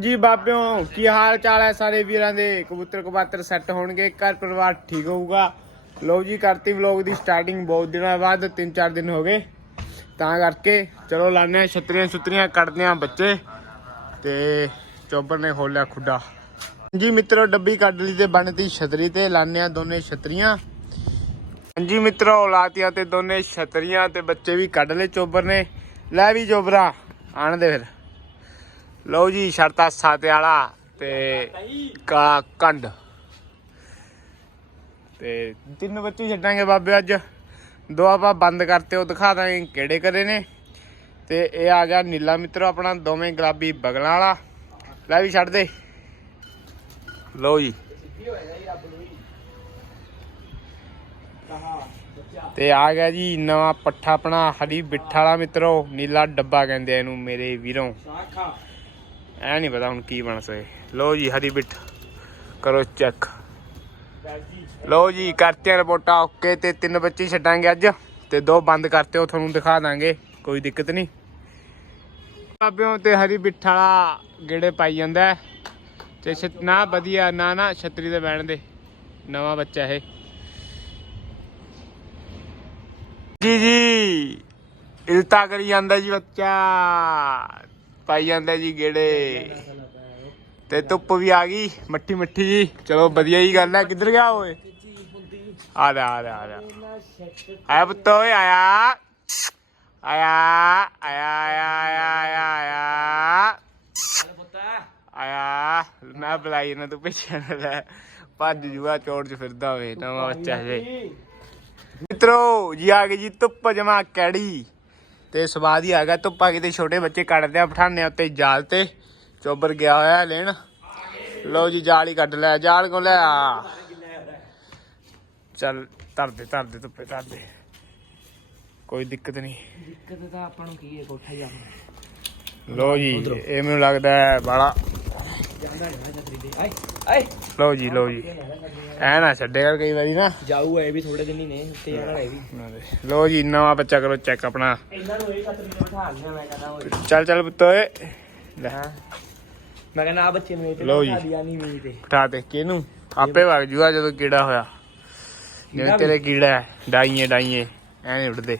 ਜੀ ਬਾਬਿਓ, ਕੀ ਹਾਲ ਚਾਲ ਹੈ ਸਾਰੇ ਵੀਰਾਂ ਦੇ? ਕਬੂਤਰ ਕਬਾਤਰ ਸੈੱਟ ਹੋਣਗੇ ਘਰ ਪਰਿਵਾਰ ਠੀਕ ਹੋਊਗਾ। ਲੋ ਜੀ, ਕਰਤੀ ਵਲੌਗ ਦੀ ਸਟਾਰਟਿੰਗ ਬਹੁਤ ਦਿਨਾਂ ਬਾਅਦ 3-4 ਦਿਨ ਹੋ ਗਏ। ਤਾਂ ਕਰਕੇ ਚਲੋ ਲਾਣੇ ਆ ਛਤਰੀਆਂ ਛੁਤਰੀਆਂ ਕੱਢਦੇ ਆ ਬੱਚੇ। ਤੇ ਚੋਬਰ ਨੇ ਖੋਲਿਆ ਖੁੱਡਾ। ਜੀ ਮਿੱਤਰੋ, ਡੱਬੀ ਕੱਢ ਲਈ ਤੇ ਬਣਤੀ ਛਤਰੀ ਤੇ ਲਾਣੇ ਆ ਦੋਨੇ ਛਤਰੀਆਂ। ਹਾਂਜੀ ਮਿੱਤਰੋ, ਲਾਤੀਆਂ ਤੇ ਦੋਨੇ ਛਤਰੀਆਂ ਤੇ ਬੱਚੇ ਵੀ ਕੱਢ ਲਏ ਚੋਬਰ ਨੇ। ਲੈ ਵੀ ਚੋਬਰਾ, ਆਣ ਦੇ ਫਿਰ। ਲਓ ਜੀ, ਸ਼ਰਤਾ ਸਾਤੇ ਵਾਲਾ ਤੇ ਕਾਲਾ ਕੰਡ। ਤੇ ਤਿੰਨ ਬੱਚੇ ਛੱਡਾਂਗੇ ਬਾਬੇ ਅੱਜ। ਦੋ ਆਪਾਂ ਬੰਦ ਕਰਤੇ, ਉਹ ਦਿਖਾ ਦਾਂਗੇ ਕਿਹੜੇ ਕਰੇ ਨੇ। ਤੇ ਇਹ ਆ ਗਿਆ ਨੀਲਾ ਮਿੱਤਰੋ, ਆਪਣਾ ਦੋਵੇਂ ਗੁਲਾਬੀ ਬਗਲਾਂ ਵਾਲਾ। ਲੈ ਵੀ ਛੱਡ ਦੇ। ਲਓ ਜੀ। ਤੇ ਆ ਗਿਆ ਜੀ ਨਵਾਂ ਪੱਠਾ ਆਪਣਾ, ਹਰੀ ਬਿੱਠਾ ਵਾਲਾ ਮਿੱਤਰੋ। ਨੀਲਾ ਡੱਬਾ ਕਹਿੰਦੇ ਇਹਨੂੰ ਮੇਰੇ ਵੀਰੋਂ। ਐ ਨਹੀਂ ਪਤਾ ਹੁਣ ਕੀ ਬਣ ਸਕੇ। ਲੋ ਜੀ, ਹਰੀ ਬਿੱਠ। ਕਰੋ ਚੈੱਕ ਲੋ ਜੀ ਕਰਤੇ ਰਿਪੋਰਟਾਂ, ਓਕੇ, ਤੇ ਤਿੰਨ ਬੱਚੇ ਛੱਡਾਂਗੇ ਅੱਜ, ਤੇ ਦੋ ਬੰਦ ਕਰਤੇ, ਉਹ ਤੁਹਾਨੂੰ ਦਿਖਾ ਦਾਂਗੇ। ਕੋਈ ਦਿੱਕਤ ਨਹੀਂ ਬਾਬਿਓ ਤੇ ਹਰੀ ਬਿੱਠ ਵਾਲਾ ਗੇੜੇ ਪਾਈ ਜਾਂਦਾ ਤੇ ਛਤ- ਨਾ ਵਧੀਆ, ਨਾ ਨਾ ਛਤਰੀ ਦੇ ਬਹਿਣ ਦੇ। ਨਵਾਂ ਬੱਚਾ ਇਹ। ਜੀ ਜੀ। ਇਲਤਾ ਕਰੀ ਜਾਂਦਾ ਜੀ ਬੱਚਾ। ਪਾਈ ਜਾਂਦਾ ਜੀ ਗੇੜੇ। ਤੇ ਧੁੱਪ ਵੀ ਆ ਗਈ, ਮੱਠੀ ਮੱਠੀ ਜੀ। ਚਲੋ ਵਧੀਆ ਹੀ ਗੱਲ ਹੈ। ਕਿੱਧਰ ਗਿਆ ਓਏ? ਆ ਜਾ ਆ ਜਾ ਆ ਜਾ। ਆਇਆ ਪੁੱਤ ਓਏ, ਆਇਆ। ਆਇਆ ਆਇਆ ਆਇਆ ਆਇਆ ਆਇਆ ਆਇਆ। ਮੈਂ ਬੁਲਾਈ ਨਾ ਤੂੰ ਪਿੱਛੇ ਨਾ ਭੱਜ ਜੂਆ ਚੋੜ ਚ ਫਿਰਦਾ ਹੋਵੇ ਨਵਾਂ ਬੱਚਾ ਜੇ ਮਿੱਤਰੋ, ਜੀ ਆ ਗਈ ਜੀ ਧੁੱਪ ਜਮਾ ਕੈੜੀ। ਤੇ ਸਵਾਦ ਹੀ ਆ ਗਿਆ। ਧੁੱਪਾ ਕਿਤੇ ਛੋਟੇ ਬੱਚੇ ਕੱਢਦੇ ਆ ਬਿਠਾਣੇ ਉੱਤੇ ਜਾਲ ਤੇ। ਚੋਬਰ ਗਿਆ ਹੋਇਆ ਲੈਣ। ਲਓ ਜੀ ਜਾਲ ਹੀ ਕੱਢ ਲਿਆ ਜਾਲ ਕੋ ਲੈ ਆ। ਚੱਲ ਧਰ ਦੇ ਧਰ ਦੇ ਧੁੱਪੇ ਧਰ ਦੇ। ਕੋਈ ਦਿੱਕਤ ਨਹੀਂ। ਦਿੱਕਤ ਤਾਂ ਆਪਾਂ ਨੂੰ ਕੀ ਹੈ ਕੋਠਾ ਆਪਣਾ ਲਓ ਜੀ ਇਹ ਮੈਨੂੰ ਲੱਗਦਾ ਹੈ ਬਾਲਾ ਲਓ ਜੀ ਲਓ ਜੀ। ਐ ਨਾ ਛੱਡੇਗਾ ਕਈ ਵਾਰੀ ਨਾ। ਜਾਊ ਐ ਵੀ ਥੋੜੇ ਦਿਨ ਹੀ ਨੇ ਉੱਤੇ ਜਾਣ ਇਹ ਵੀ। ਲਓ ਜੀ ਨਵਾਂ ਬੱਚਾ ਕਰੋ ਚੈੱਕ ਆਪਣਾ। ਇਹਨਾਂ ਨੂੰ ਇਹ ਛਤਰੀ ਤੇ ਬਿਠਾ ਲਿਆ ਮੈਂ ਕਹਿੰਦਾ ਓਏ। ਚੱਲ ਚੱਲ ਪੁੱਤ ਓਏ। ਲੈ। ਮੈਂ ਕਹਿੰਦਾ ਆ ਬੱਚੇ ਨੂੰ ਇਹ ਤੇ। ਬਿਠਾ ਦਿਆ ਨਹੀਂ ਮੀਂਹ ਤੇ। ਉਠਾ ਦੇ। ਕਿਹਨੂੰ? ਆਪੇ ਵਗ ਜੂਗਾ ਜਦੋਂ ਕੀੜਾ ਹੋਇਆ। ਜਿਵੇਂ ਤੇਰੇ ਕੀੜਾ ਹੈ, ਡਾਈਏ ਡਾਈਏ। ਐ ਨਹੀਂ ਉੱਡਦੇ।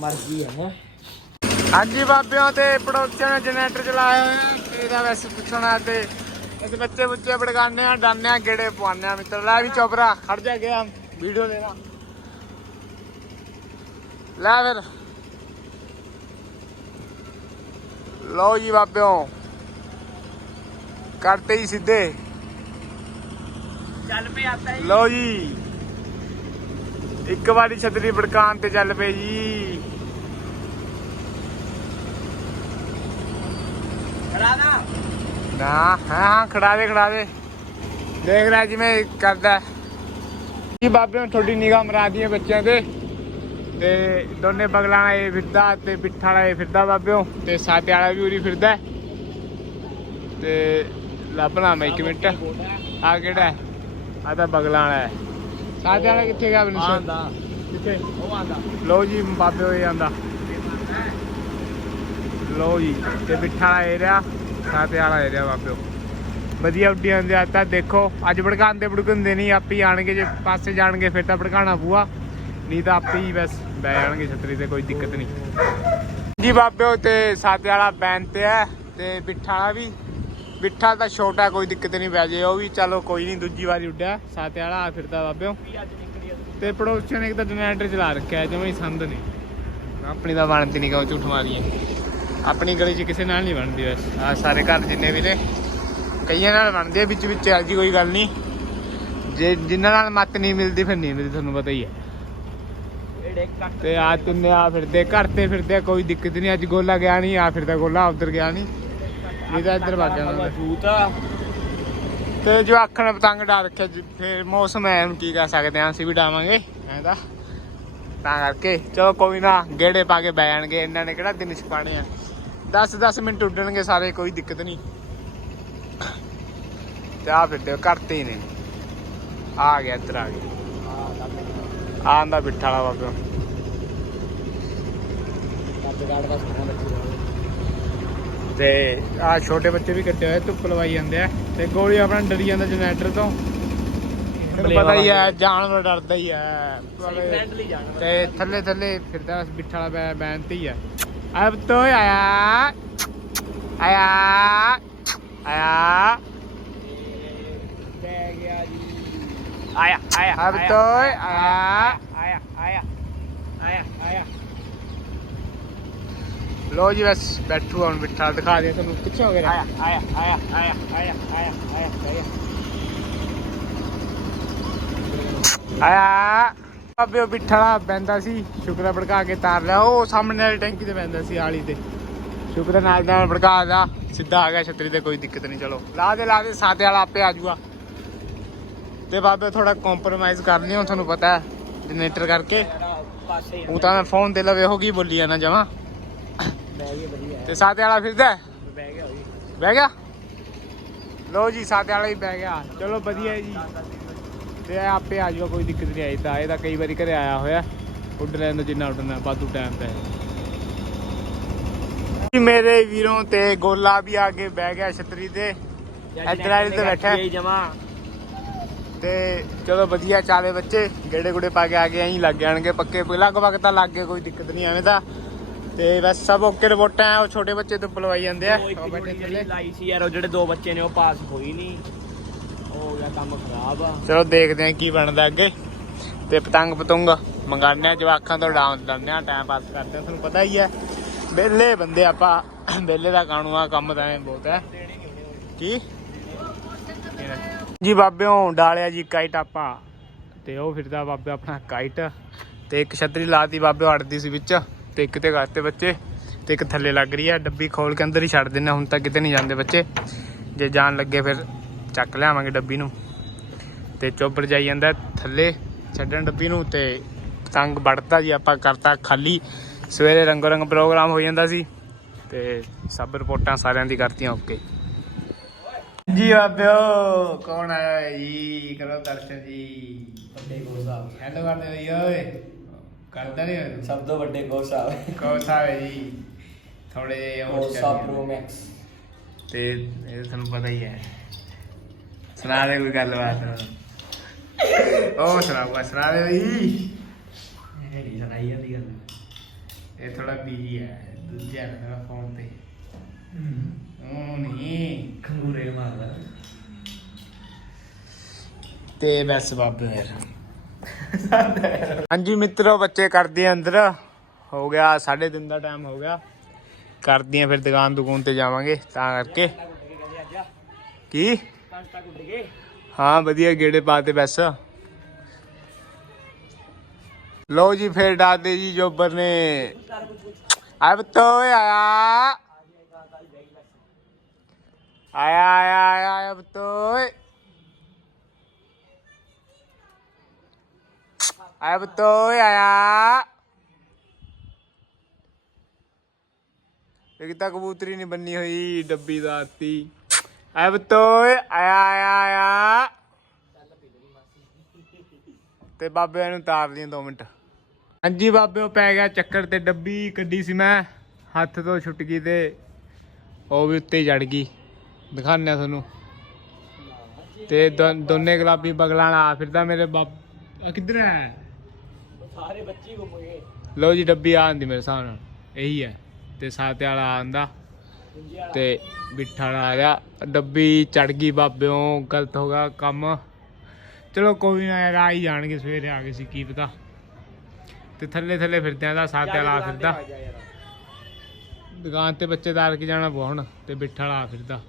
ਮਰਜ਼ੀ ਹੈ ਹੈ ਹਾਂਜੀ ਬਾਬਿਆਂ ਤੇ ਪ੍ਰੋਡਕਸ਼ਨ ਜਨਰੇਟਰ ਚਲਾਇਆ ਹੋਇਆ। ਇਹਦਾ ਵੈਸੇ ਪੁੱਛਣਾ ਤੇ ਇਸ ਬੱਚੇ ਬੁੱਚੇ ਬੜਗਾਨੇ ਆ ਡਾਨੇ ਆ ਗੇੜੇ ਪਵਾਨੇ ਆ ਮਿੱਤਰ। ਲੈ ਵੀ ਚੋਪਰਾ ਖੜ ਜਾ ਗਿਆ ਵੀਡੀਓ ਲੈਣਾ ਲੈ ਫਿਰ। ਲਓ ਜੀ ਬਾਬਿਓ ਕਰਤੇ ਹੀ ਸਿੱਧੇ। ਚੱਲ ਪਏ ਆਤਾ ਹੀ ਲਓ ਜੀ। ਇੱਕ ਵਾਰੀ ਛਤਰੀ ਬੜਕਾਨ ਤੇ ਚੱਲ ਪਏ ਜੀ। ਨਾ ਨਾ ਹਾਂ ਹਾਂ ਖੜਾ ਦੇ ਖੜਾ ਦੇ ਦੇਖ ਲੈ ਜਿਵੇਂ ਕਰਦਾ। ਜੀ ਬਾਬੇ ਨੂੰ ਤੁਹਾਡੀ ਨਿਗਾਹ ਮਰਾ ਦੀਆਂ ਬੱਚਿਆਂ ਤੇ। ਤੇ ਦੋਨੇ ਬਗਲਾਂ ਵਾਲਾ ਇਹ ਫਿਰਦਾ ਤੇ ਪਿੱਠਾ ਵਾਲਾ ਇਹ ਫਿਰਦਾ ਬਾਬਿਓ ਤੇ ਸਾਤੇ ਵਾਲਾ ਵੀ ਉਰੀ ਫਿਰਦਾ। ਤੇ ਲੱਭਣਾ ਮੈਂ ਇੱਕ ਮਿੰਟ। ਆ ਕਿਹੜਾ ਆ ਤਾਂ ਬਗਲਾਂ ਵਾਲਾ ਹੈ। ਸਾਤੇ ਵਾਲਾ ਕਿੱਥੇ ਗਿਆ ਬਨਿਸ਼ ਆਂਦਾ ਕਿੱਥੇ? ਉਹ ਆਂਦਾ ਲਓ ਜੀ ਬਾਬਿਓ ਇਹ ਆਂਦਾ ਲਓ ਜੀ, ਤੇ ਬਿੱਠਾ ਵਾਲਾ ਏਰੀਆ ਸਾਤੇ ਵਾਲਾ ਏਰੀਆ ਬਾਬਿਓ। ਵਧੀਆ ਉੱਡੀ ਜਾਂਦੇ ਆ ਦੇਖੋ, ਅੱਜ ਭੜਕਾਉਂਦੇ ਭੜਕਾਉਂਦੇ ਨਹੀਂ, ਆਪੇ ਆਣਗੇ, ਜੇ ਪਾਸੇ ਜਾਣਗੇ, ਫਿਰ ਤਾਂ ਭੜਕਾਣਾ ਪੂਆ ਨਹੀਂ ਤਾਂ ਆਪੇ ਹੀ ਬਸ ਬਹਿ ਜਾਣਗੇ ਛਤਰੀ ਤੇ, ਕੋਈ ਦਿੱਕਤ ਨਹੀਂ। ਜੀ ਬਾਬਿਓ, ਤੇ ਸਾਤੇ ਵਾਲਾ ਬੈਨ ਤੇ ਹੈ, ਤੇ ਬਿੱਠਾ ਵਾਲਾ ਵੀ। ਬਿੱਠਾ ਤਾਂ ਛੋਟਾ, ਕੋਈ ਦਿੱਕਤ ਨਹੀਂ ਪੈ ਜੇ, ਉਹ ਵੀ ਚਲੋ ਕੋਈ ਨਹੀਂ, ਦੂਜੀ ਵਾਰੀ ਉੱਡਿਆ ਸਾਤੇ ਵਾਲਾ ਆ ਫਿਰਦਾ ਬਾਬਿਓ। ਤੇ ਪ੍ਰੋਡਕਸ਼ਨ ਇੱਕ ਤਾਂ ਜਨਰੇਟਰ ਚਲਾ ਰੱਖਿਆ ਜਿਵੇਂ ਹੀ ਸੰਦ ਨਹੀਂ ਆਪਣੀ ਤਾਂ ਬਣਦੀ ਨਹੀਂ ਕਹੋ ਝੂਠ ਮਾਰੀਏ। ਆਪਣੀ ਗਲੀ 'ਚ ਕਿਸੇ ਨਾਲ ਨਹੀਂ ਬਣਦੀ ਬਸ। ਆ ਸਾਰੇ ਘਰ ਜਿੰਨੇ ਵੀ ਨੇ ਕਈਆਂ ਨਾਲ ਬਣਦੀ ਹੈ ਵਿੱਚ ਵਿੱਚ ਐਜੀ ਕੋਈ ਗੱਲ ਨਹੀਂ। ਜੇ ਜਿਨ੍ਹਾਂ ਨਾਲ ਮੱਤ ਨਹੀਂ ਮਿਲਦੀ ਫਿਰ ਨਹੀਂ ਮਿਲਦੀ ਤੁਹਾਨੂੰ ਪਤਾ ਹੀ ਹੈ ਤੇ ਆ ਤਿੰਨੇ ਆ ਫਿਰਦੇ ਘਰ ਤੇ ਫਿਰਦੇ ਆ, ਕੋਈ ਦਿੱਕਤ ਨਹੀਂ ਅੱਜ ਗੋਲਾ ਗਿਆ ਨਹੀਂ ਆ ਫਿਰਦਾ ਗੋਲਾ ਉਧਰ ਗਿਆ ਨਹੀਂ। ਨਹੀਂ ਤਾਂ ਇੱਧਰ ਵਗ ਜਾਂਦਾ ਜੂਤਾ ਤੇ ਜੋ ਆਖਣ ਪਤੰਗ ਡਾ ਰੱਖਿਆ ਜੀ, ਫਿਰ ਮੌਸਮ ਹੈ ਹੁਣ ਕੀ ਕਰ ਸਕਦੇ ਹਾਂ ਅਸੀਂ ਵੀ ਡਾਵਾਂਗੇ ਐਂ ਤਾਂ। ਤਾਂ ਕਰਕੇ ਚਲੋ ਕੋਈ ਨਾ ਗੇੜੇ ਪਾ ਕੇ ਬਹਿ ਜਾਣਗੇ ਇਹਨਾਂ ਨੇ ਕਿਹੜਾ ਦਿਨ ਛਪਾਣੇ ਆ। 10 10 ਮਿੰਟ ਉੱਡਣਗੇ ਸਾਰੇ ਕੋਈ ਦਿੱਕਤ ਨਹੀਂ। ਤੇ ਆ ਫਿਰਦੇ ਕਰਤੇ ਹੀ ਨੇ। ਆ ਗਿਆ ਇੱਧਰ ਆ ਗਿਆ। ਆਂਦਾ ਬਿੱਠਾ ਵਾਲਾ ਬਾਬਾ। ਤੇ ਆ ਛੋਟੇ ਬੱਚੇ ਵੀ ਕੱਟੇ ਹੋਏ ਧੁੱਪ ਲਵਾਈ ਜਾਂਦੇ ਆ। ਤੇ ਗੋਲੀ ਆਪਣਾ ਡਰੀ ਜਾਂਦਾ ਜਨਰੇਟਰ ਤੋਂ। ਪਤਾ ਹੀ ਹੈ ਜਾਨਵਰ ਡਰਦਾ ਹੀ ਹੈ। ਫ੍ਰੈਂਡਲੀ ਜਾਨਵਰ ਤੇ ਥੱਲੇ ਥੱਲੇ ਫਿਰਦਾ ਬਿੱਠਾ ਵਾਲਾ ਬੈ- ਬੈਨ ਤੇ ਹੀ ਹੈ। ਆਇਆ ਆਇਆ ਬਹਿ ਗਿਆ ਜੀ ਆਇਆ ਆਇਆ ਅਬ ਤੋਂ ਆਇਆ ਆਇਆ ਆਇਆ ਆਇਆ ਆਇਆ ਲੋ ਜੀ ਬਸ ਬੈਠੂ ਹੁਣ ਬਿੱਠਾ ਦਿਖਾ ਦੇ ਤੁਹਾਨੂੰ ਕਿੱਥੇ ਹੋ ਗਿਆ ਆਇਆ ਆਇਆ ਆਇਆ ਆਇਆ ਆਇਆ ਆਇਆ ਆਇਆ ਆਇਆ ਆਇਆ ਬਾਬੇ ਉਹ ਬਿੱਠਾ ਬੈੰਦਾ ਸੀ ਸ਼ੁਕਰਾ ਭੜਕਾ ਕੇ ਤਾਰ ਲਿਆ। ਉਹ ਸਾਹਮਣੇ ਵਾਲੀ ਟੈਂਕੀ ਤੇ ਬੈੰਦਾ ਸੀ ਆਲੀ ਤੇ। ਸ਼ੁਕਰਾ ਨਾਲ ਨਾਲ ਭੜਕਾ ਦਾ ਸਿੱਧਾ ਆ ਗਿਆ ਛਤਰੀ ਤੇ ਕੋਈ ਦਿੱਕਤ ਨਹੀਂ ਚਲੋ। ਲਾ ਦੇ ਲਾ ਦੇ ਸਾਦੇ ਵਾਲਾ ਆਪੇ ਆ ਜਾਊਗਾ ਤੇ ਬਾਬੇ ਥੋੜਾ ਕੰਪਰੋਮਾਈਜ਼ ਕਰ ਲਿਓ ਤੁਹਾਨੂੰ ਪਤਾ ਹੈ ਜਨਰੇਟਰ ਕਰਕੇ। ਉਹ ਤਾਂ ਫੋਨ ਤੇ ਲਵੇ ਹੋ ਗਈ ਬੋਲੀ ਜਮਾ। ਬਹਿ ਗਿਆ ਵਧੀਆ। ਤੇ ਸਾਦੇ ਵਾਲਾ ਫਿਰਦਾ? ਬਹਿ ਗਿਆ ਬਹਿ ਗਿਆ? ਲੋ ਜੀ ਸਾਦੇ ਵਾਲਾ ਹੀ ਬਹਿ ਗਿਆ। ਚਲੋ ਵਧੀਆ ਜੀ। ਤੇ ਇਹ ਆਪੇ ਆ ਜਾਊਗਾ ਕੋਈ ਦਿੱਕਤ ਨਹੀਂ ਆਈ ਤਾਂ। ਇਹ ਤਾਂ ਕਈ ਵਾਰੀ ਘਰੇ ਆਇਆ ਹੋਇਆ ਉੱਡ ਲੈਣ ਦਾ ਜਿੰਨਾ ਉੱਡਣਾ ਵਾਧੂ ਟਾਈਮ ਤੇ ਜੀ ਮੇਰੇ ਵੀਰੋਂ ਤੇ ਗੋਲਾ ਵੀ ਆ ਕੇ ਬਹਿ ਗਿਆ ਛਤਰੀ ਤੇ। ਇੱਧਰ ਆਲੇ ਤੇ ਬੈਠਾ। ਹੈ। ਜਮਾ। ਤੇ ਚਲੋ ਵਧੀਆ ਚਾਲੇ ਬੱਚੇ ਗੇੜੇ ਗੁੜੇ ਪਾ ਕੇ ਆ ਗਏ ਐਂ ਲੱਗ ਜਾਣਗੇ ਪੱਕੇ। ਲਗਭਗ ਤਾਂ ਲੱਗ ਗਏ ਕੋਈ ਦਿੱਕਤ ਨਹੀਂ ਐਵੇਂ ਤਾਂ। ਤੇ ਬਸ ਸਭ ਓਕੇ ਰਿਪੋਰਟਾਂ ਆ ਉਹ ਛੋਟੇ ਬੱਚੇ ਤੋਂ ਬੁਲਵਾਈ ਜਾਂਦੇ ਆ। ਉਹ ਬੈਠੇ ਥੱਲੇ। ਜਿਹੜੀ ਲਾਈ ਸੀ ਯਾਰ ਉਹ ਜਿਹੜੇ ਦੋ ਬੱਚੇ ਨੇ ਉਹ ਪਾਸ ਹੋਈ ਨਹੀਂ। ਹੋ ਗਿਆ ਕੰਮ ਖਰਾਬ ਆ। ਚਲੋ ਦੇਖਦੇ ਆਂ ਕੀ ਬਣਦਾ ਅੱਗੇ। ਤੇ ਪਤੰਗ ਪਤੰਗ ਮੰਗਾਣੇ ਆ ਜਵਾਕਾਂ ਤੋਂ ਡਾਊਨ ਦਿੰਦੇ ਆ ਟਾਈਮ ਪਾਸ ਕਰਦੇ ਆ ਤੁਹਾਨੂੰ ਪਤਾ ਹੀ ਹੈ। ਵਿਹਲੇ ਬੰਦੇ ਆਪਾਂ, ਵਿਹਲੇ ਦਾ ਕਾਣੂ ਆ, ਕੰਮ ਤਾਂ ਐਂ ਬਹੁਤ ਹੈ। ਕੀ? ਜੀ ਬਾਬਿਓ, ਡਾਲਿਆ ਜੀ ਕਾਈਟ ਆਪਾਂ। ਤੇ ਉਹ ਫਿਰਦਾ ਬਾਬੇ ਆਪਣਾ ਕਾਈਟ ਤੇ ਇੱਕ ਛਤਰੀ ਲਾਤੀ ਬਾਬੇ ਅੜਦੀ ਸੀ ਵਿੱਚ। ਤੇ ਇੱਕ ਤੇ ਕਰਤੇ ਬੱਚੇ, ਤੇ ਇੱਕ ਥੱਲੇ ਲੱਗ ਰਹੀ ਹੈ। ਡੱਬੀ ਖੋਲ ਕੇ ਅੰਦਰ ਹੀ ਛੱਡ ਦਿੰਨੇ ਹੁਣ ਤਾਂ ਕਿਤੇ ਨਹੀਂ ਜਾਂਦੇ ਬੱਚੇ। ਜੇ ਜਾਣ ਲੱਗੇ ਫਿਰ ਚੱਕ ਲਿਆਵਾਂਗੇ ਡੱਬੀ ਨੂੰ। ਤੇ ਚੋਬਰ ਜਾਈ ਜਾਂਦਾ ਥੱਲੇ ਛੱਡਣ ਡੱਬੀ ਨੂੰ ਤੇ ਪਤੰਗ ਵੜਤਾ ਜੀ ਆਪਾਂ ਕਰਤਾ ਖਾਲੀ। ਸਵੇਰੇ ਰੰਗੋ ਰੰਗ ਪ੍ਰੋਗਰਾਮ ਹੋ ਜਾਂਦਾ ਸੀ ਤੇ ਸਭ ਰਿਪੋਰਟਾਂ ਸਾਰਿਆਂ ਦੀ ਕਰਤੀਆਂ ਓਕੇ। ਜੀ ਬਾਬਿਓ ਕੌਣ ਆਇਆ ਜੀ? ਕਰੋ ਦਰਸ਼ਨ ਜੀ। ਵੱਡੇ ਗੋ ਸਾਹਿਬ ਹੈਲੋ ਕਰਦੇ ਹੋਈ ਓਏ। ਕਰਦਾ ਨਹੀਂ ਸਭ ਤੋਂ ਵੱਡੇ ਗੋ ਸਾਹਿਬ ਕੌਣ ਸਾਹਿਬ ਜੀ। ਥੋੜੇ ਜਿਹੇ ਹੋਰ ਗੋ ਸਾਹਿਬ ਚੱਲੀਏ। ਪ੍ਰੋ ਮੈਕਸ ਤੇ ਇਹ ਤੁਹਾਨੂੰ ਪਤਾ ਹੀ ਹੈ। ਸੁਣਾ ਦੇ ਕੋਈ ਗੱਲਬਾਤ। ਉਹ ਸੁਣਾਊਗਾ ਸੁਣਾ ਦੇ ਬਈ। ਇਹ ਸੁਣਾਈ ਜਾਂਦੀ ਗੱਲ। ਇਹ ਥੋੜਾ ਬੀਜੀ ਹੈ ਦੂਜਾ ਹੈ ਮੇਰਾ ਫੋਨ ਤੇ। ਉਹ ਨਹੀਂ। ਖੰਗੂਰੇ ਮਾਰਦਾ। ਤੇ ਬਸ ਬਾਬੇ ਫਿਰ। ਹਾਂਜੀ ਮਿੱਤਰੋ ਬੱਚੇ ਕਰਦੇ ਆ ਅੰਦਰ। ਹੋ ਗਿਆ 3:30 ਦਾ ਟਾਈਮ ਹੋ ਗਿਆ। ਕਰਦੀਆਂ ਫਿਰ ਦੁਕਾਨ ਦੁਕਾਨ ਤੇ ਜਾਵਾਂਗੇ ਤਾਂ ਕਰਕੇ। ਕੀ? ਕੰਟਾ ਕੁੱਟ ਗਏ ਹਾਂ, ਵਧੀਆ, ਗੇੜੇ ਪਾਤੇ ਬਸ। ਲੋ ਜੀ, ਫੇਰ ਡਾਦੇ ਜੀ, ਜੋਬਰ ਨੇ। ਅਬ ਤੋ ਆਇਆ। ਆਇਆ ਆਇਆ ਆਇਆ ਅਬ ਤੋ ਅਬ ਤੋ ਆਇਆ। ਇੱਕ ਤਾਂ ਕਬੂਤਰੀ ਨਹੀਂ ਬੰਨੀ ਹੋਈ, ਡੱਬੀ ਦਾਤੀ ਅਬ ਤੋ ਆਇਆ ਆਇਆ ਆਇਆ ਤੇ ਬਾਬੇ ਨੂੰ ਤਾਰ ਦੀਆਂ 2 ਮਿੰਟ ਹਾਂਜੀ ਬਾਬੇ ਉਹ ਪੈ ਗਿਆ ਚੱਕਰ ਤੇ ਡੱਬੀ ਕੱਢੀ ਸੀ ਮੈਂ ਹੱਥ ਤੋਂ ਛੁੱਟ ਗਈ ਤੇ ਉਹ ਵੀ ਉੱਤੇ ਚੜ ਗਈ ਦਿਖਾਉਂਦੇ ਆ ਤੁਹਾਨੂੰ ਤੇ ਦੋਨੇ ਗੁਲਾਬੀ ਬਗਲਾਂ ਨਾਲ ਆ ਫਿਰਦਾ ਮੇਰੇ ਬਾਬ ਆ ਕਿੱਧਰ ਹੈ ਸਾਰੇ ਬੱਚੇ ਘੁੰਮ ਗਏ ਲੋ ਜੀ ਡੱਬੀ ਆ ਆਂਦੀ ਮੇਰੇ ਹਿਸਾਬ ਨਾਲ ਇਹੀ ਹੈ ਤੇ ਸਾਤੇ ਵਾਲਾ ਆਂਦਾ ਤੇ ਬਿੱਠਾ ਵਾਲਾ ਆ ਗਿਆ। ਡੱਬੀ ਚੜ ਗਈ ਬਾਬਿਓ ਗਲਤ ਹੋ ਗਿਆ ਕੰਮ। ਚਲੋ ਕੋਈ ਨਾ ਯਾਰ ਆ ਹੀ ਜਾਣਗੇ ਸਵੇਰੇ ਆ ਗਏ ਸੀ ਕੀ ਪਤਾ। ਤੇ ਥੱਲੇ ਥੱਲੇ ਫਿਰਦੇ ਆ ਦਾ ਸਾਤੇ ਵਾਲਾ ਆ ਫਿਰਦਾ। ਦੁਕਾਨ ਤੇ ਬੱਚੇ ਦਾਰ ਕੇ ਜਾਣਾ ਪਊ ਹੁਣ ਤੇ ਬਿੱਠਾ ਆ ਫਿਰਦਾ।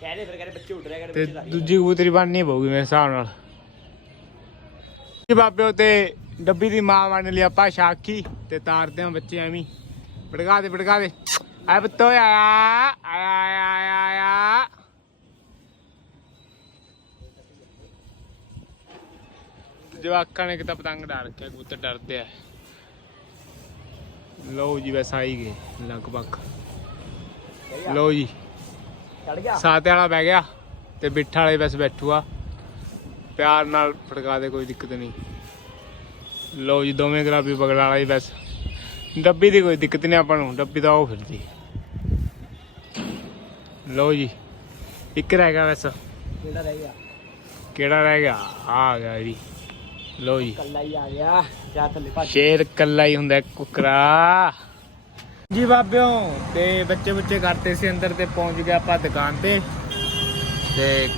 ਕਹਿੰਦੇ ਫਿਰ ਕਹਿੰਦੇ ਬੱਚੇ ਉੱਡ ਰਿਹਾ ਤੇ ਦੂਜੀ ਕਬੂਤਰੀ ਬਣਨੀ ਪਊਗੀ ਮੇਰੇ ਹਿਸਾਬ ਨਾਲ। ਜੀ ਬਾਬਿਓ ਤੇ ਡੱਬੀ ਦੀ ਮਾਂ ਬਣ ਲਈ ਆਪਾਂ ਸ਼ਾਖੀ ਤੇ ਤਾਰਦੇ ਆ ਬੱਚੇ ਐਵੇਂ। ਭੜਕਾ ਦੇ ਭੜਕਾ ਦੇ। ਆ ਬੱਤੋ ਆਇਆ ਆਇਆ ਆਇਆ ਆਇਆ ਆਇਆ ਜਵਾਕਾਂ ਨੇ ਕਿਤਾ ਪਤੰਗ ਡਾਲ ਰੱਖਿਆ ਕਬੂਤਰ ਡਰਦੇ ਆ। ਲਓ ਜੀ ਵੈਸਾ ਹੀ ਗਏ ਲਗਭਗ ਲਓ ਜੀ। ਚੜ ਗਿਆ। ਸਾਤੇ ਵਾਲਾ ਬਹਿ ਗਿਆ ਤੇ ਬਿੱਠਾ ਵਾਲੇ ਬਸ ਬੈਠੂਆ ਪਿਆਰ ਨਾਲ ਫੜਕਾ ਦੇ ਕੋਈ ਦਿੱਕਤ ਨਹੀਂ। ਲੋ ਜੀ ਦੋਵੇਂ ਗੁਲਾਬੀ ਬਗੜ ਵਾਲਾ ਹੀ ਬਸ। ਡੱਬੀ ਦੀ ਕੋਈ ਦਿੱਕਤ ਨਹੀਂ ਆਪਾਂ ਨੂੰ ਡੱਬੀ ਤਾਂ ਉਹ ਫਿਰਦੀ। ਲਓ ਜੀ ਇੱਕ ਰਹਿ ਗਿਆ ਵੈਸੇ। ਕਿਹੜਾ ਰਹਿ ਗਿਆ? ਕਿਹੜਾ ਰਹਿ ਗਿਆ? ਆ ਗਿਆ ਜੀ। ਲਓ ਜੀ। ਕੱਲਾ ਹੀ ਆ ਗਿਆ ਜਾ ਥੱਲੇ ਭੱਜ। ਸ਼ੇਰ ਕੱਲਾ ਹੀ ਹੁੰਦਾ ਕੁਕਰਾ। ਜੀ ਬਾਬਿਓ ਤੇ ਬੱਚੇ ਬੱਚੇ ਕਰਤੇ ਸੀ ਅੰਦਰ ਤੇ ਪਹੁੰਚ ਗਏ ਆਪਾਂ ਦੁਕਾਨ ਤੇ। ਤੇ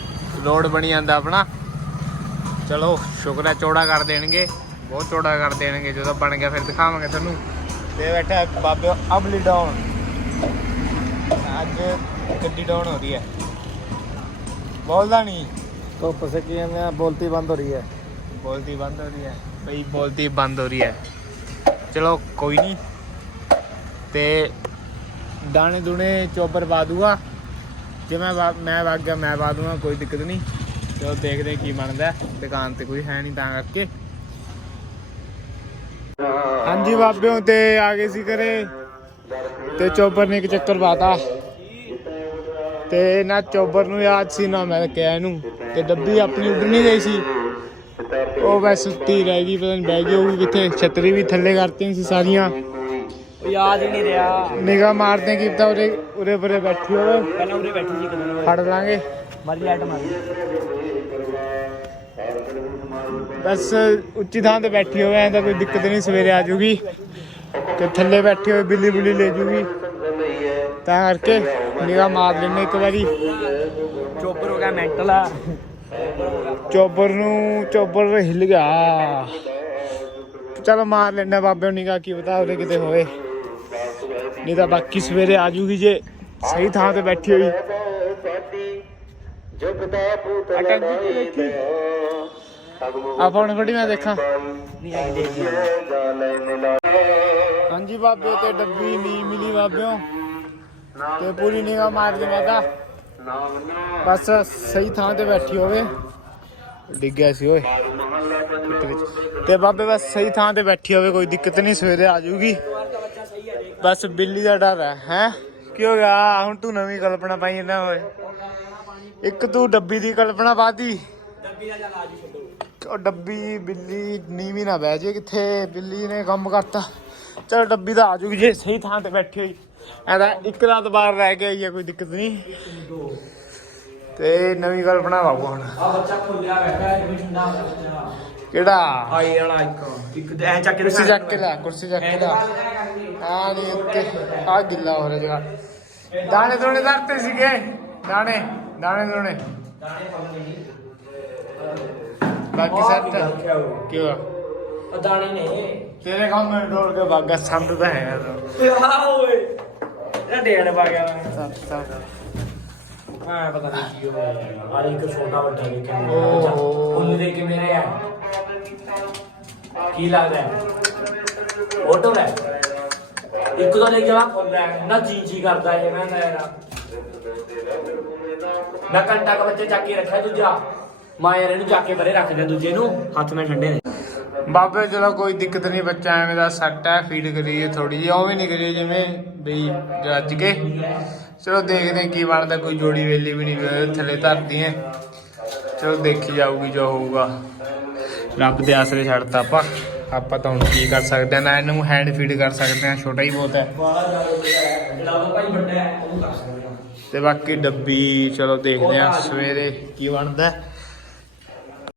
ਰੋਡ ਬਣੀ ਜਾਂਦਾ ਆਪਣਾ। ਚਲੋ ਸ਼ੁਕਰ ਹੈ ਚੌੜਾ ਕਰ ਦੇਣਗੇ। ਬਹੁਤ ਚੌੜਾ ਕਰ ਦੇਣਗੇ ਜਦੋਂ ਬਣ ਗਿਆ ਫਿਰ ਦਿਖਾਵਾਂਗੇ ਤੁਹਾਨੂੰ। ਤੇ ਬੈਠਾ ਬਾਬੇ ਅਮਲੀ ਡਾਊਨ ਅੱਜ ਗੱਡੀ ਡਾਊਨ ਹੋ ਰਹੀ ਹੈ। ਬੋਲਦਾ ਨਹੀਂ। ਧੁੱਪ ਜਾਂਦੇ ਆ ਬੋਲਤੀ ਬੰਦ ਹੋ ਰਹੀ ਹੈ। ਬੋਲਤੀ ਬੰਦ ਹੋ ਰਹੀ ਹੈ। ਬਈ ਬੋਲਤੀ ਬੰਦ ਹੋ ਰਹੀ ਹੈ। ਚਲੋ ਕੋਈ ਨਹੀਂ। ਤੇ ਦਾਣੇ ਦੁਣੇ ਚੋਬਰ ਪਾ ਦੂਗਾ। ਜੇ ਮੈਂ ਮੈਂ ਵਾਗਾ ਮੈਂ ਪਾ ਦੂੰਗਾ ਕੋਈ ਦਿੱਕਤ ਨਹੀਂ। ਚਲੋ ਦੇਖਦੇ ਕੀ ਬਣਦਾ ਦੁਕਾਨ ਤੇ ਕੋਈ ਹੈ ਨਹੀਂ ਤਾਂ ਕਰਕੇ। ਹਾਂਜੀ ਬਾਬਿਓ ਤੇ ਆ ਗਏ ਸੀ ਘਰੇ। ਤੇ ਚੋਬਰ ਨੇ ਇੱਕ ਚੱਕਰ ਬਾਤਾ ਤੇ ਨਾ ਚੋਬਰ ਨੂੰ ਯਾਦ ਸੀ ਨਾ ਮੈਂ ਕਿਹਾ ਇਹਨੂੰ ਤੇ ਡੱਬੀ ਆਪਣੀ ਉੱਡਣੀ ਗਈ ਸੀ। ਉਹ ਵੈ ਸੁੱਤੀ ਰਹਿ ਗਈ ਪਤਾ ਨਹੀਂ ਬਹਿ ਗਈ ਹੋਊਗੀ ਕਿੱਥੇ। ਛਤਰੀ ਵੀ ਥੱਲੇ ਕਰਤੀਆਂ ਸੀ ਸਾਰੀਆਂ। ਯਾਦ ਹੀ ਨਹੀਂ ਰਿਹਾ। ਨਿਗਾ ਮਾਰਦੇ ਕੀ ਉਰੇ ਉਰੇ ਬੈਠੀ ਹੋਵੇ। ਪਹਿਲਾਂ ਉਰੇ ਬੈਠੀ ਸੀ ਕਦੋਂ ਫੜ ਲਾਂਗੇ। ਮਾਰੀ ਲਾਈਟ ਮਾਰੀ। ਬਸ ਉੱਚੀ ਥਾਂ ਤੇ ਬੈਠੀ ਹੋਵੇ ਐਂ ਤਾਂ ਕੋਈ ਦਿੱਕਤ ਨਹੀਂ ਸਵੇਰੇ ਆ ਜੂਗੀ ਤੇ ਥੱਲੇ ਬੈਠੀ ਹੋਵੇ ਬਿੱਲੀ ਬੁੱਲੀ ਲੈ ਜੂਗੀ। ਤਾਂ ਕਰਕੇ ਨਿਗਾ ਮਾਰ ਲੈਣੇ ਇੱਕ ਵਾਰੀ। ਚੋਬਰ ਹੋ ਗਿਆ ਮੈਂਟਲ ਆ। ਚੋਬਰ ਨੂੰ ਚੋਬਰ ਹਿੱਲ ਗਿਆ। ਚਲੋ ਮਾਰ ਲੈਣਾ ਬਾਬੇ ਨੂੰ ਨਿਗਾ ਕੀ ਪਤਾ ਉਹਦੇ ਕਿਤੇ ਹੋਵੇ। ਨਹੀਂ ਤਾਂ ਬਾਕੀ ਸਵੇਰੇ ਆ ਜੂਗੀ ਜੇ ਸਹੀ ਥਾਂ ਤੇ ਬੈਠੀ ਹੋਈ। ਜੁਗਦਾ ਭੂਤ ਲੜਾਈ ਤੇ ਆਪਾਂ ਹੁਣ ਖੜੀ ਮੈਂ ਦੇਖਾਂ। ਹਾਂਜੀ ਬਾਬਿਓ ਤੇ ਡੱਬੀ ਨਹੀਂ ਮਿਲੀ ਬਾਬਿਓ। ਤੇ ਪੂਰੀ ਨਿਗਾਹ ਮਾਰ ਦੇ ਮਾਤਾ ਬਸ ਸਹੀ ਥਾਂ ਤੇ ਬੈਠੀ ਹੋਵੇ। ਡਿੱਗ ਸੀ ਓਏ। ਤੇ ਬਾਬੇ ਬਸ ਸਹੀ ਥਾਂ ਤੇ ਬੈਠੀ ਹੋਵੇ ਕੋਈ ਦਿੱਕਤ ਨਹੀਂ ਸਵੇਰੇ ਆ ਜਾਊਗੀ। ਬਸ ਬਿੱਲੀ ਦਾ ਡਰ ਹੈ ਹੈ? ਕੀ ਹੋ ਗਿਆ? ਹੁਣ ਤੂੰ ਨਵੀਂ ਕਲਪਨਾ ਪਾਈ ਇਹਨਾਂ ਓਏ। ਇੱਕ ਤੂੰ ਡੱਬੀ ਦੀ ਕਲਪਨਾ ਪਾਤੀ। ਡੱਬੀ ਦਾ ਚੱਲ ਆ ਡੱਬੀ ਬਿੱਲੀ ਨੀਵੀਂ ਨਾ ਬਹਿ ਜੇ ਕਿੱਥੇ? ਬਿੱਲੀ ਨੇ ਕੰਮ ਕਰਤਾ। ਚਲ ਡੱਬੀ ਦਾ ਆ ਜੂਗੀ ਜੇ ਸਹੀ ਥਾਂ ਤੇ ਬੈਠੀ ਹੋਈ। ਐਦਾ ਇੱਕ ਰਾਤ ਬਾਹਰ ਰਹਿ ਕੇ ਆਈ ਆ ਕੋਈ ਦਿੱਕਤ ਨਹੀਂ। ਤੇ ਨਵੀਂ ਗੱਲ ਬਣਾਵਾ ਹੁਣ। ਆ ਬੱਚਾ ਖੋਲਿਆ ਬੈਠਾ ਜਿਵੇਂ ਠੰਡਾ ਕਿਹੜਾ? ਆਈ ਵਾਲਾ ਇੱਕ ਇੱਕ ਐ ਚੱਕ ਕੇ ਕੁਰਸੀ ਚੱਕ ਕੇ ਲੈ ਕੁਰਸੀ ਚੱਕ ਕੇ ਲੈ ਆ ਨਹੀਂ ਉੱਤੇ ਆ ਗਿੱਲਾ ਹੋ ਰਿਹਾ ਜਗਾ ਦਾਣੇ ਦੋਣੇ ਧਰਤੇ ਸੀਗੇ। ਦਾਣੇ ਦਾਣੇ ਦੋਣੇ। ਦਾਣੇ ਪੱਕ ਗਏ ਬਾਕੀ ਸੱਟ। ਕਿਉਂ ਉਹ? ਦਾਣੇ ਨਹੀਂ ਤੇਰੇ ਕੰਮ ਮੈਂ ਡੋਲ ਕੇ ਬਾਗਾ ਸੰਦ ਤਾਂ ਹੈ ਯਾਰ। ਆ ਓਏ। ਇਹਦਾ ਡੇਣ ਪਾ ਗਿਆ ਮੈਂ। ਹਾਂ ਪਤਾ ਨਹੀਂ ਕੀ ਹੋਇਆ। ਆ ਇੱਕ ਛੋਟਾ ਵੱਡਾ ਵੀ ਕਹਿੰਦੇ ਓਹੋ। ਫੁੱਲ ਦੇ ਕੇ ਮੇਰੇ ਆ? ਕੀ ਲੱਗਦਾ ਹੈ? ਫੋਟੋ ਹੈ ਇੱਕ ਤਾਂ ਲੈ। ਗਿਆ ਫੁੱਲ ਹੈ ਨਾ ਚੀ ਚੀ ਕਰਦਾ ਇਹ ਮੈਂ ਨਾ। ਕੰਟਾ ਕ ਬੱਚੇ ਚੱਕ ਕੇ ਰੱਖਿਆ ਦੂਜਾ। ਮਾਂ ਯਾਰ ਇਹਨੂੰ ਚੱਕ ਕੇ ਪਰੇ ਰੱਖ ਦਿਆ ਦੂਜੇ ਨੂੰ ਹੱਥ ਨਾਲ ਠੰਡੇ ਨੇ। ਬਾਬੇ, ਚਲੋ ਕੋਈ ਦਿੱਕਤ ਨਹੀਂ, ਬੱਚਾ ਐਵੇਂ ਦਾ ਸੱਟ ਹੈ ਫੀਡ ਕਰੀਏ ਥੋੜੀ ਜਿਹੀ, ਉਹ ਵੀ ਨਹੀਂ ਕਰੀਏ ਜਿਵੇਂ ਬਈ ਰੱਜ ਕੇ। ਚਲੋ ਦੇਖਦੇ ਕੀ ਬਣਦਾ, ਕੋਈ ਜੋੜੀ ਵੇਲੀ ਵੀ ਨਹੀਂ ਥੱਲੇ ਧਰਦੀ ਹੈ। ਚਲੋ ਦੇਖੀ ਜਾਊਗੀ ਜੋ ਹੋਊਗਾ। ਰੱਬ ਦੇ ਆਸਰੇ ਛੱਡਤਾ ਆਪਾਂ। ਆਪਾਂ ਤਾਂ ਹੁਣ ਕੀ ਕਰ ਸਕਦੇ ਹਾਂ, ਨਾ ਇਹਨੂੰ ਹੈਂਡ ਫੀਡ ਕਰ ਸਕਦੇ ਹਾਂ, ਛੋਟਾ ਹੀ ਬਹੁਤ ਹੈ। ਤੇ ਬਾਕੀ ਡੱਬੀ, ਚਲੋ ਦੇਖਦੇ ਹਾਂ ਸਵੇਰੇ ਕੀ ਬਣਦਾ।